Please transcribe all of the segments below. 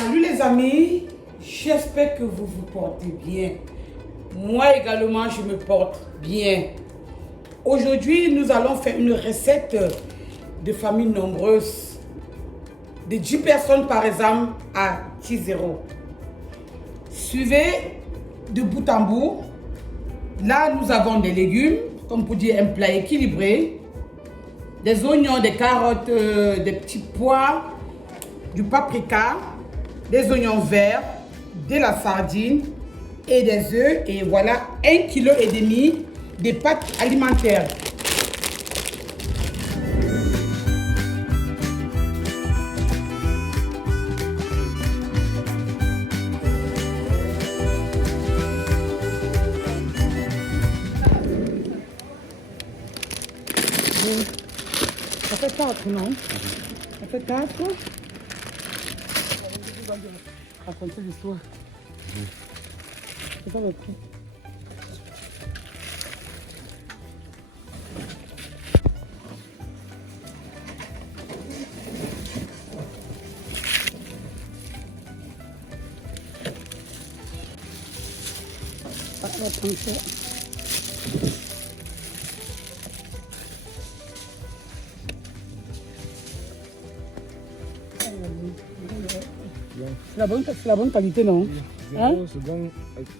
Salut les amis, j'espère que vous vous portez bien. Moi également, je me porte bien. Aujourd'hui, nous allons faire une recette de famille nombreuse. De 10 personnes par exemple à 10 €. Suivez de bout en bout. Là, nous avons des légumes, comme pour dire un plat équilibré. Des oignons, des carottes, des petits pois, du paprika, des oignons verts, de la sardine et des œufs. Et voilà 1,5 kg de pâtes alimentaires. Ça fait 4, non? Ça fait 4. Raconter l'histoire. C'est pas le prix. Ça va prendre ça. C'est la bonne qualité, non? Zéro, c'est bon.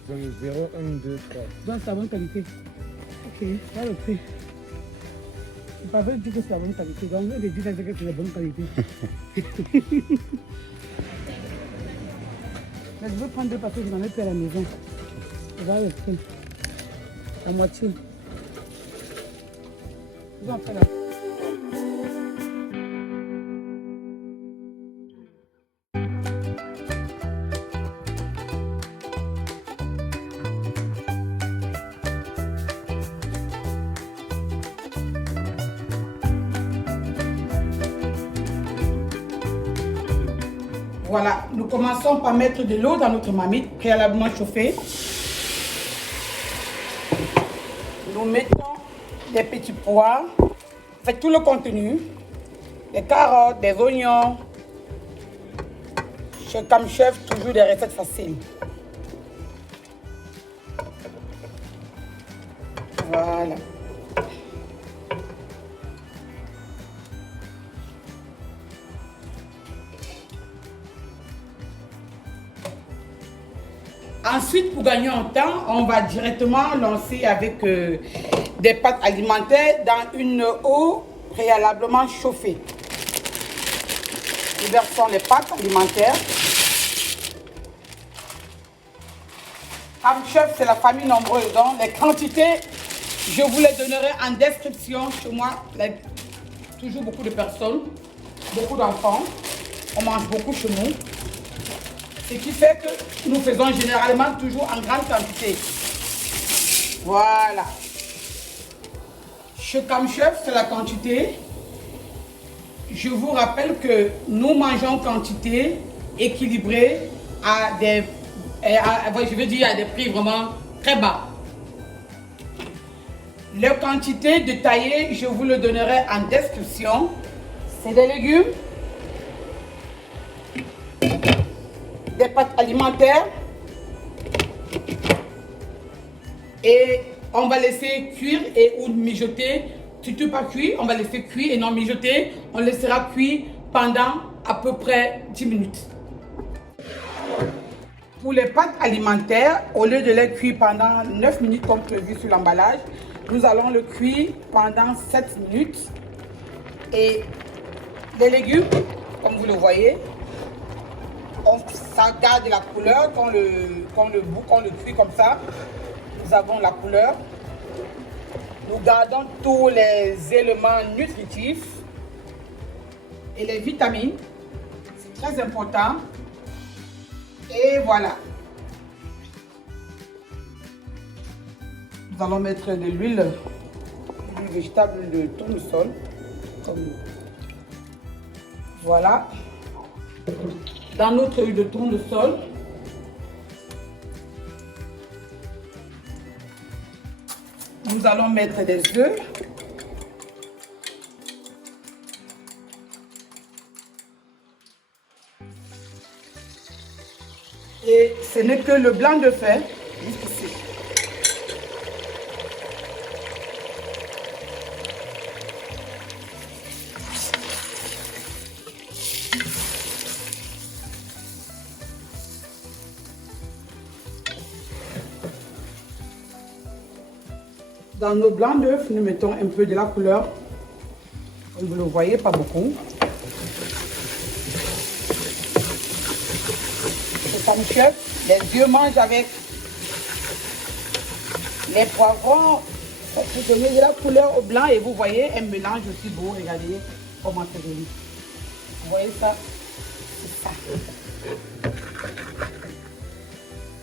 0, 1, 2, 3. Donc c'est la bonne qualité. Ok, voilà le prix. C'est pas vrai de dire que c'est la bonne qualité. Donc on veut dire que c'est la bonne qualité. Mais je veux prendre 2 parce que je n'en ai plus à la maison. Voilà le prix. La moitié. Je vais en faire là. Voilà, nous commençons par mettre de l'eau dans notre marmite préalablement chauffée. Nous mettons des petits pois, fait tout le contenu, des carottes, des oignons. Chez Cam Chef, toujours des recettes faciles. Voilà. Ensuite, pour gagner en temps, on va directement lancer avec des pâtes alimentaires dans une eau préalablement chauffée. Nous versons les pâtes alimentaires. Cam Chef, c'est la famille nombreuse. Donc, les quantités, je vous les donnerai en description. Chez moi, toujours beaucoup de personnes, beaucoup d'enfants. On mange beaucoup chez nous. Ce qui fait que nous faisons généralement toujours en grande quantité. Voilà. Chez Cam Chef, c'est la quantité. Je vous rappelle que nous mangeons quantité équilibrée à des, je veux dire à des prix vraiment très bas. Les quantités détaillées, je vous le donnerai en description. C'est des légumes, des pâtes alimentaires et on va laisser cuire et ou mijoter. Surtout pas cuit, on va laisser cuire et non mijoter. On laissera cuire pendant à peu près 10 minutes. Pour les pâtes alimentaires, au lieu de les cuire pendant 9 minutes comme prévu sur l'emballage, nous allons le cuire pendant 7 minutes. Et les légumes, comme vous le voyez, ça garde la couleur quand le cuit comme ça. Nous avons la couleur. Nous gardons tous les éléments nutritifs et les vitamines. C'est très important. Et voilà. Nous allons mettre de l'huile végétable de tournesol. Voilà. Dans notre huile de tournesol, nous allons mettre des œufs. Et ce n'est que le blanc de fer, juste ici. Dans nos blancs d'œufs, nous mettons un peu de la couleur. Comme vous le voyez, pas beaucoup. C'est comme chef, les yeux mangent avec les poivrons. Ça peut donner de la couleur au blanc et vous voyez un mélange aussi beau. Regardez comment c'est joli. Vous voyez ça? C'est ça.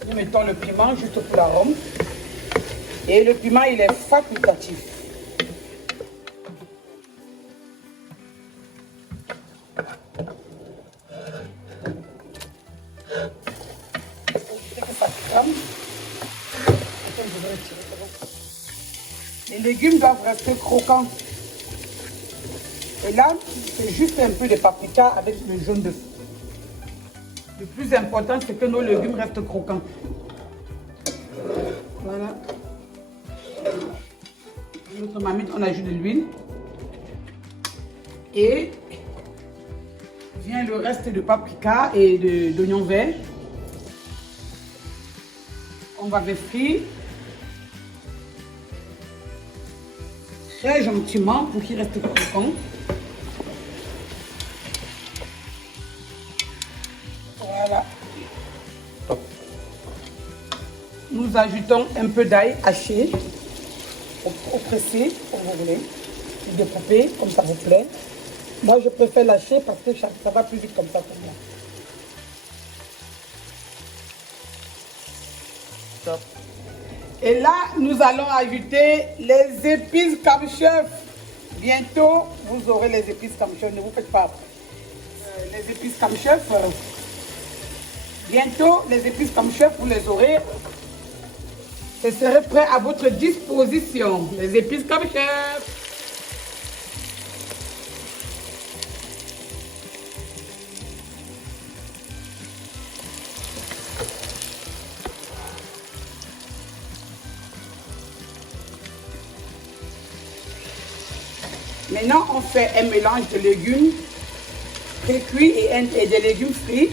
Nous mettons le piment juste pour l'arôme. Et le piment, il est facultatif. Les légumes doivent rester croquants. Et là, c'est juste un peu de paprika avec le jaune d'œuf. Le plus important, c'est que nos légumes restent croquants. Voilà. Notre marmite, on ajoute de l'huile. Et vient le reste de paprika et d'oignons verts. On va les frire très gentiment pour qu'il reste croquant. Voilà. Nous ajoutons un peu d'ail haché, au pressé, comme vous voulez, découpé, comme ça vous plaît. Moi, je préfère lâcher parce que ça va plus vite comme ça pour moi. Top. Et là, nous allons ajouter les épices comme chef. Bientôt, vous aurez les épices comme chef. Ne vous faites pas. Les épices comme chef. Bientôt, les épices comme chef, vous les aurez. Ce serait prêt à votre disposition. Les épices comme chef. Maintenant, on fait un mélange de légumes pré-cuits et de légumes frits.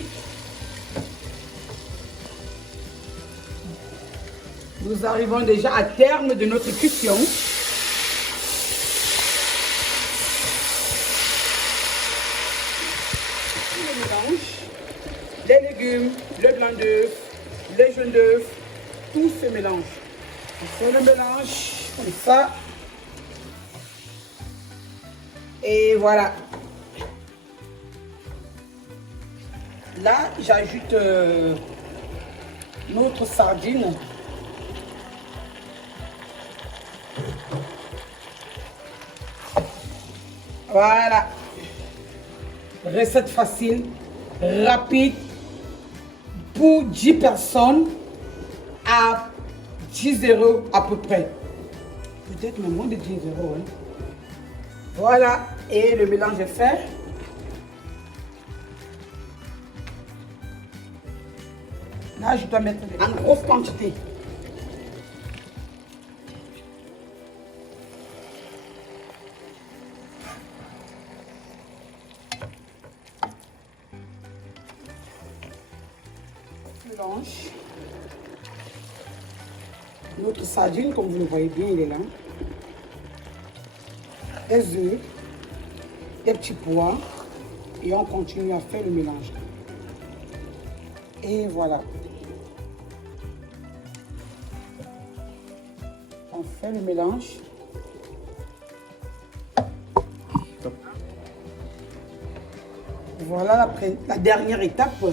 Nous arrivons déjà à terme de notre cuisson. Le mélange, les légumes, le blanc d'œuf, les jaunes d'œuf, tout se mélange. On fait le mélange comme ça. Et voilà. Là, j'ajoute notre sardine. Voilà. Recette facile, rapide, pour 10 personnes à 10 € à peu près. Peut-être même moins de 10 €. Hein. Voilà, et le mélange est fait. Là, je dois mettre en grosse quantité. Mélange. Notre sardine, comme vous le voyez bien, il est là. Des œufs, des petits pois et on continue à faire le mélange. Et voilà. On fait le mélange. Voilà la dernière étape.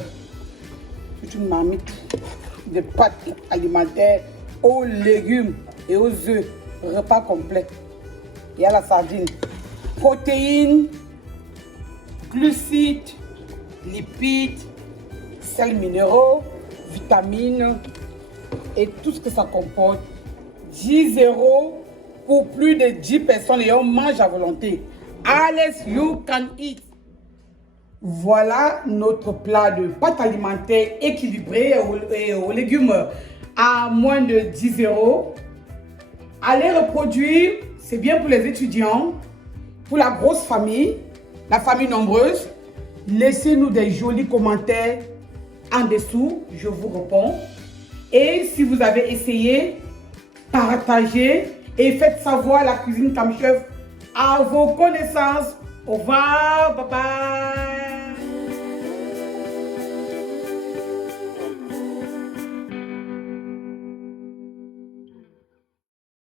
C'est une marmite de pâtes alimentaires aux légumes et aux œufs. Repas complet. Il y a la sardine. Protéines, glucides, lipides, sels minéraux, vitamines et tout ce que ça comporte. 10 € pour plus de 10 personnes et on mange à volonté. Alice, you can eat. Voilà notre plat de pâte alimentaire équilibré et aux légumes à moins de 10 €. Allez reproduire, c'est bien pour les étudiants, pour la grosse famille, la famille nombreuse. Laissez-nous des jolis commentaires en dessous, je vous réponds. Et si vous avez essayé, partagez et faites savoir la cuisine Cam Chef à vos connaissances. Au revoir, bye bye.